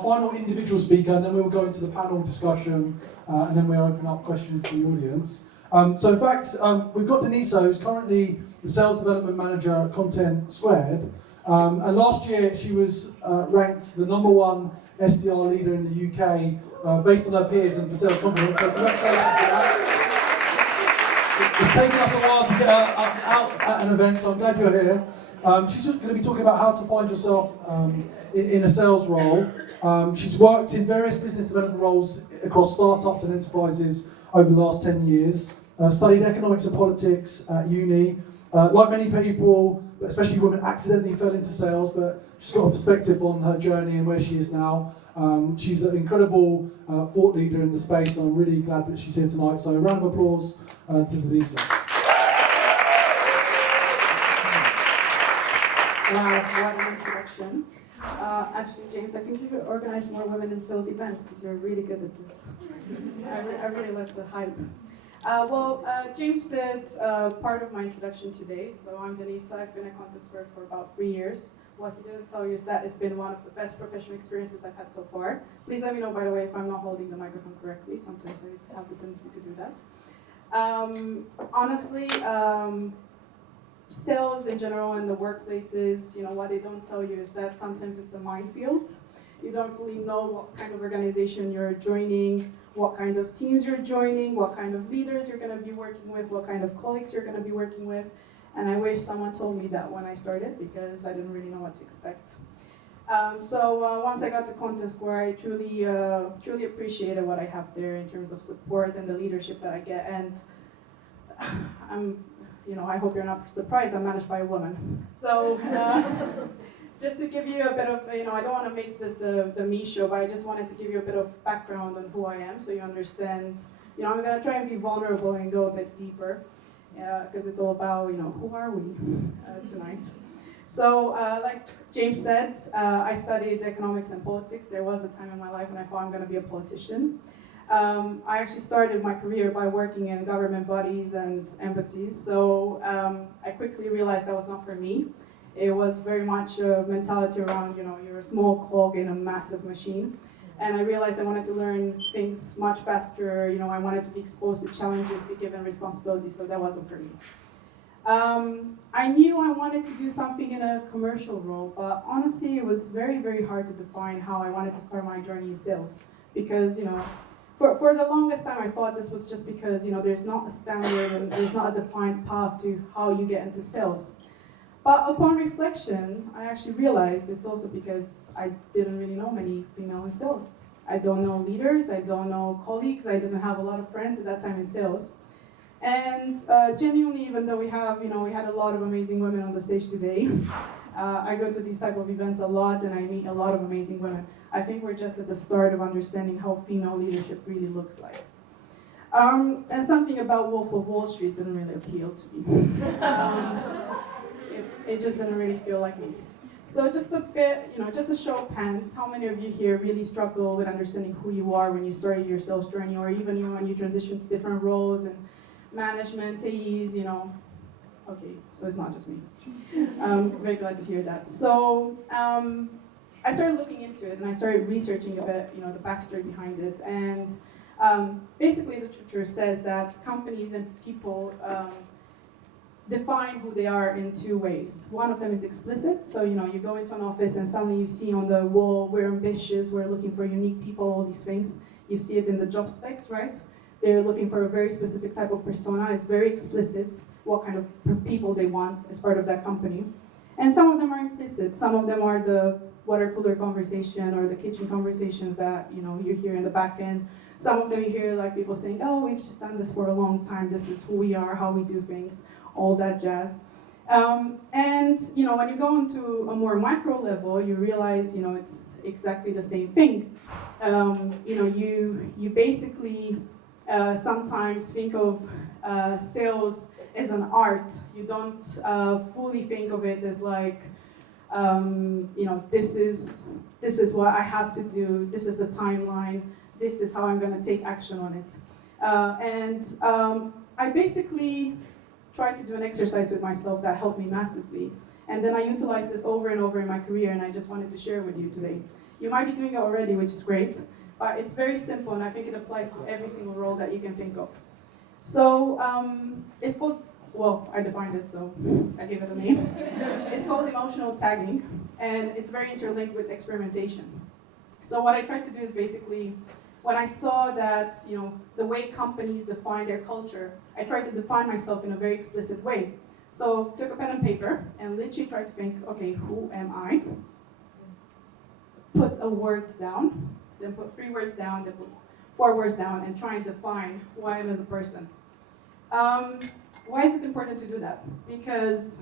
our final individual speaker, and then we will go into the panel discussion, and then we'll open up questions to the audience. So in fact, we've got Denisa, who's currently the Sales Development Manager at Content Squared. And last year, she was ranked the #1 SDR leader in the UK, based on her peers and for sales confidence. So congratulations to that. It's taken us a while to get her out at an event, so I'm glad you're here. She's going to be talking about how to find yourself in a sales role. She's worked in various business development roles across startups and enterprises over the last 10 years. Studied economics and politics at uni. Like many people, especially women, accidentally fell into sales, but she's got a perspective on her journey and where she is now. She's an incredible thought leader in the space, and I'm really glad that she's here tonight. So a round of applause to Denisa. Wow, what an introduction. Actually, James, I think you should organize more women in sales events because you're really good at this. I really love the hype. James did part of my introduction today. So I'm Denisa. I've been at Content Square for about 3 years. What he didn't tell you is that it's been one of the best professional experiences I've had so far. Please let me know, by the way, if I'm not holding the microphone correctly. Sometimes I have the tendency to do that. Honestly, sales in general in the workplaces, what they don't tell you is that sometimes it's a minefield. You don't fully know what kind of organization you're joining, what kind of teams you're joining, what kind of leaders you're going to be working with, what kind of colleagues you're going to be working with. And I wish someone told me that when I started, because I didn't really know what to expect. Once I got to Content Square, I truly appreciated what I have there in terms of support and the leadership that I get. And I hope you're not surprised, I'm managed by a woman. So just to give you a bit of, I don't want to make this the me show, but I just wanted to give you a bit of background on who I am so you understand. I'm going to try and be vulnerable and go a bit deeper because it's all about, who are we tonight. So like James said, I studied economics and politics. There was a time in my life when I thought I'm going to be a politician. I actually started my career by working in government bodies and embassies, so I quickly realized that was not for me. It was very much a mentality around, you're a small cog in a massive machine, and I realized I wanted to learn things much faster, I wanted to be exposed to challenges, be given responsibilities, so that wasn't for me. I knew I wanted to do something in a commercial role, but honestly it was very, very hard to define how I wanted to start my journey in sales, because, for the longest time, I thought this was just because, there's not a standard and there's not a defined path to how you get into sales. But upon reflection, I actually realized it's also because I didn't really know many female in sales. I don't know leaders, I don't know colleagues, I didn't have a lot of friends at that time in sales. And genuinely, even though we had a lot of amazing women on the stage today, I go to these type of events a lot and I meet a lot of amazing women. I think we're just at the start of understanding how female leadership really looks like. And something about Wolf of Wall Street didn't really appeal to me. It just didn't really feel like me. So just a bit, just a show of hands, how many of you here really struggle with understanding who you are when you started your sales journey, or even when you transition to different roles and management, AEs, Okay, so it's not just me. Very glad to hear that. So I started looking into it and I started researching a bit, the backstory behind it. And basically the literature says that companies and people define who they are in two ways. One of them is explicit. So, you go into an office and suddenly you see on the wall, we're ambitious, we're looking for unique people, all these things. You see it in the job specs, right? They're looking for a very specific type of persona. It's very explicit what kind of people they want as part of that company. And some of them are implicit. Some of them are the water cooler conversation or the kitchen conversations that you hear in the back end. Some of them you hear like people saying, oh, we've just done this for a long time. This is who we are, how we do things, all that jazz. And when you go into a more micro level, you realize it's exactly the same thing. You basically sometimes think of sales as an art. You don't fully think of it as like, this is what I have to do, this is the timeline, this is how I'm going to take action on it. I basically tried to do an exercise with myself that helped me massively. And then I utilized this over and over in my career, and I just wanted to share with you today. You might be doing it already, which is great, but it's very simple, and I think it applies to every single role that you can think of. So it's called, well, I defined it, so I gave it a name. It's called emotional tagging, and it's very interlinked with experimentation. So what I tried to do is basically, when I saw that, the way companies define their culture, I tried to define myself in a very explicit way. So took a pen and paper and literally tried to think, okay, who am I? Put a word down, then put 3 words down, then put 4 words down, and try and define who I am as a person. Why is it important to do that? Because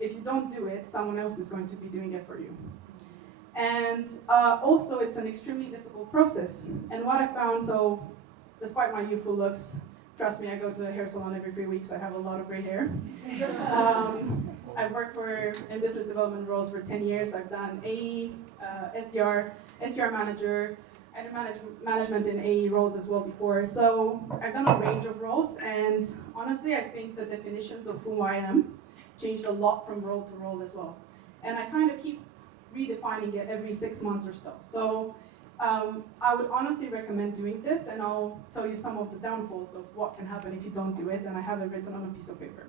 if you don't do it, someone else is going to be doing it for you. And also, it's an extremely difficult process. And what I found, so despite my youthful looks, trust me, I go to a hair salon every 3 weeks. I have a lot of gray hair. I've worked in business development roles for 10 years. I've done AE, SDR manager. I did management in AE roles as well before. So I've done a range of roles. And honestly, I think the definitions of who I am changed a lot from role to role as well. And I kind of keep redefining it every 6 months or so. So I would honestly recommend doing this, and I'll tell you some of the downfalls of what can happen if you don't do it, and I have it written on a piece of paper.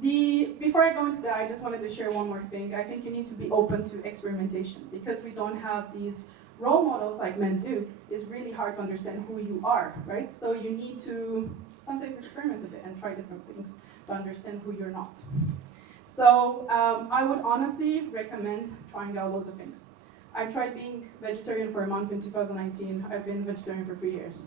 Before I go into that, I just wanted to share one more thing. I think you need to be open to experimentation, because we don't have these role models like men do. It's really hard to understand who you are, right? So you need to sometimes experiment a bit and try different things to understand who you're not. So I would honestly recommend trying out loads of things. I tried being vegetarian for a month in 2019. I've been vegetarian for 3 years.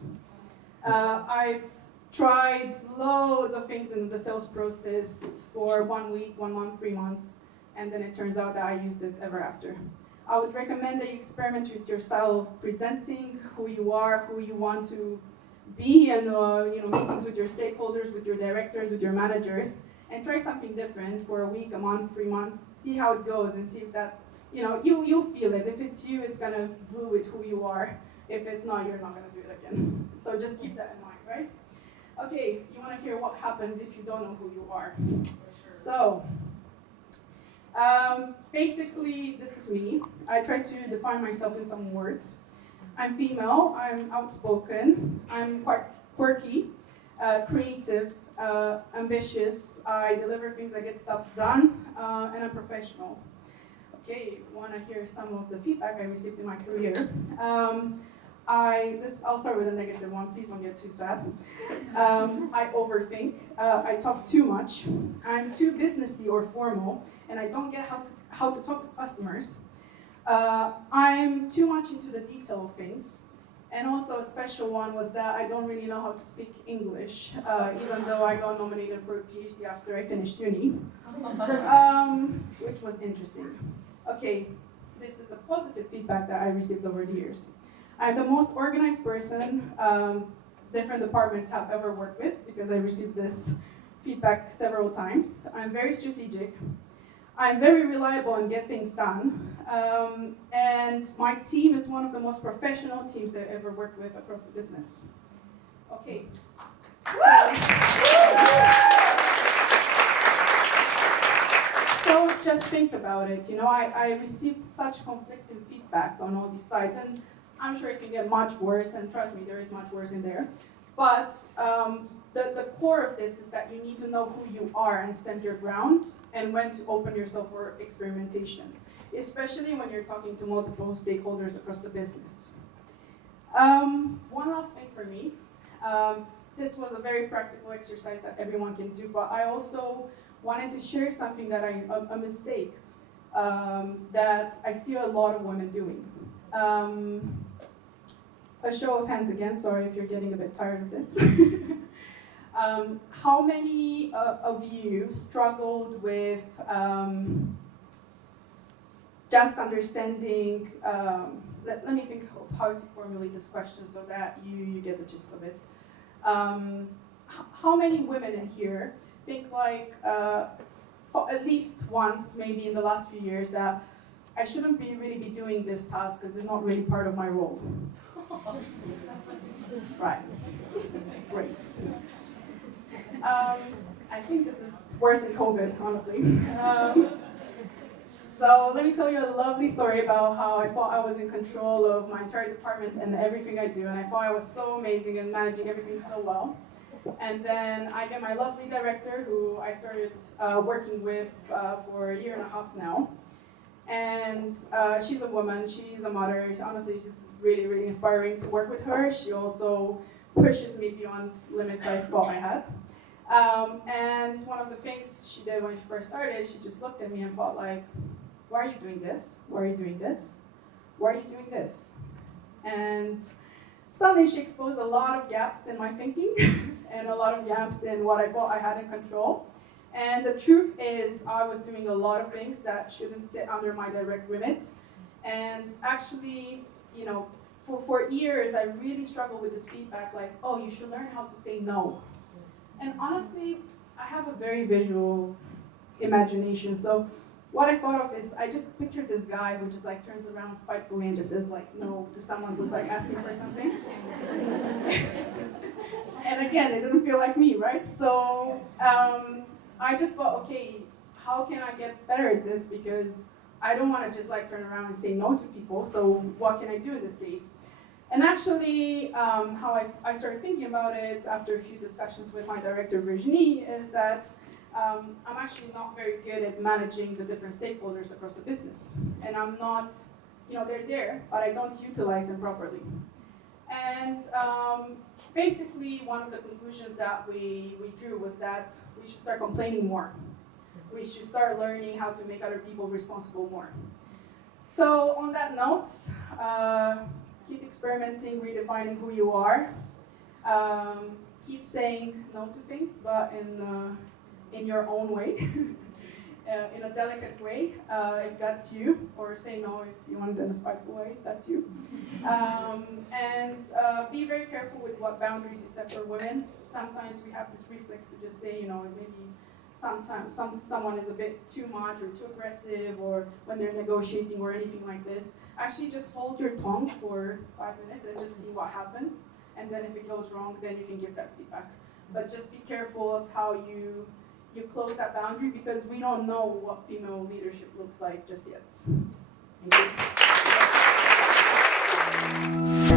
I've tried loads of things in the sales process for 1 week, 1 month, 3 months, and then it turns out that I used it ever after. I would recommend that you experiment with your style of presenting, who you are, who you want to be, and meetings with your stakeholders, with your directors, with your managers, and try something different for a week, a month, 3 months. See how it goes, and see if that, you'll feel it. If it's you, it's gonna glue with who you are. If it's not, you're not gonna do it again. So just keep that in mind, right? Okay, you wanna hear what happens if you don't know who you are. So, basically, this is me. I try to define myself in some words. I'm female, I'm outspoken, I'm quite quirky, creative, ambitious, I deliver things, I get stuff done, and I'm professional. Okay, want to hear some of the feedback I received in my career. I'll start with a negative one, please don't get too sad. I overthink, I talk too much, I'm too businessy or formal, and I don't get how to talk to customers. I'm too much into the detail of things. And also a special one was that I don't really know how to speak English, even though I got nominated for a PhD after I finished uni, which was interesting. Okay, this is the positive feedback that I received over the years. I'm the most organized person different departments have ever worked with, because I received this feedback several times. I'm very strategic. I'm very reliable and get things done. And my team is one of the most professional teams that I've ever worked with across the business. Okay. So just think about it. I received such conflicting feedback on all these sides, and I'm sure it can get much worse, and trust me, there is much worse in there. But the core of this is that you need to know who you are and stand your ground, and when to open yourself for experimentation, especially when you're talking to multiple stakeholders across the business. One last thing for me. This was a very practical exercise that everyone can do, but I also wanted to share something that a mistake that I see a lot of women doing. A show of hands again, sorry if you're getting a bit tired of this. How many of you struggled with just understanding, let me think of how to formulate this question so that you get the gist of it. How many women in here think like, for at least once, maybe in the last few years, that I shouldn't really be doing this task because it's not really part of my role? Right, great. I think this is worse than COVID, honestly. So let me tell you a lovely story about how I thought I was in control of my entire department and everything I do, and I thought I was so amazing and managing everything so well. And then I get my lovely director, who I started working with for a year and a half now. And she's a woman, she's a mother. Honestly, she's really, really inspiring to work with her. She also pushes me beyond limits I thought I had. And one of the things she did when she first started, she just looked at me and thought like, why are you doing this? Why are you doing this? Why are you doing this? And suddenly she exposed a lot of gaps in my thinking and a lot of gaps in what I thought I had in control. And the truth is, I was doing a lot of things that shouldn't sit under my direct remit. And actually, you know, for years, I really struggled with this feedback like, oh, you should learn how to say no. And honestly, I have a very visual imagination. So what I thought of is, I just pictured this guy who just like turns around spitefully and just says like no to someone who's like asking for something. And again, it didn't feel like me, right? So I just thought, okay, how can I get better at this? Because I don't want to just like turn around and say no to people. So what can I do in this case? And actually, how I started thinking about it after a few discussions with my director, Virginie, is that I'm actually not very good at managing the different stakeholders across the business. And I'm not, you know, they're there, but I don't utilize them properly. And basically, one of the conclusions that we drew was that we should start complaining more. We should start learning how to make other people responsible more. So on that note, keep experimenting, redefining who you are. Keep saying no to things, but in your own way, in a delicate way, if that's you, or say no if you want it in a spiteful way, if that's you. And be very careful with what boundaries you set for women. Sometimes we have this reflex to just say, you know, maybe sometimes someone is a bit too much or too aggressive, or when they're negotiating or anything like this. Actually, just hold your tongue for 5 minutes and just see what happens. And then if it goes wrong, then you can give that feedback. But just be careful of how you close that boundary, because we don't know what female leadership looks like just yet. Thank you.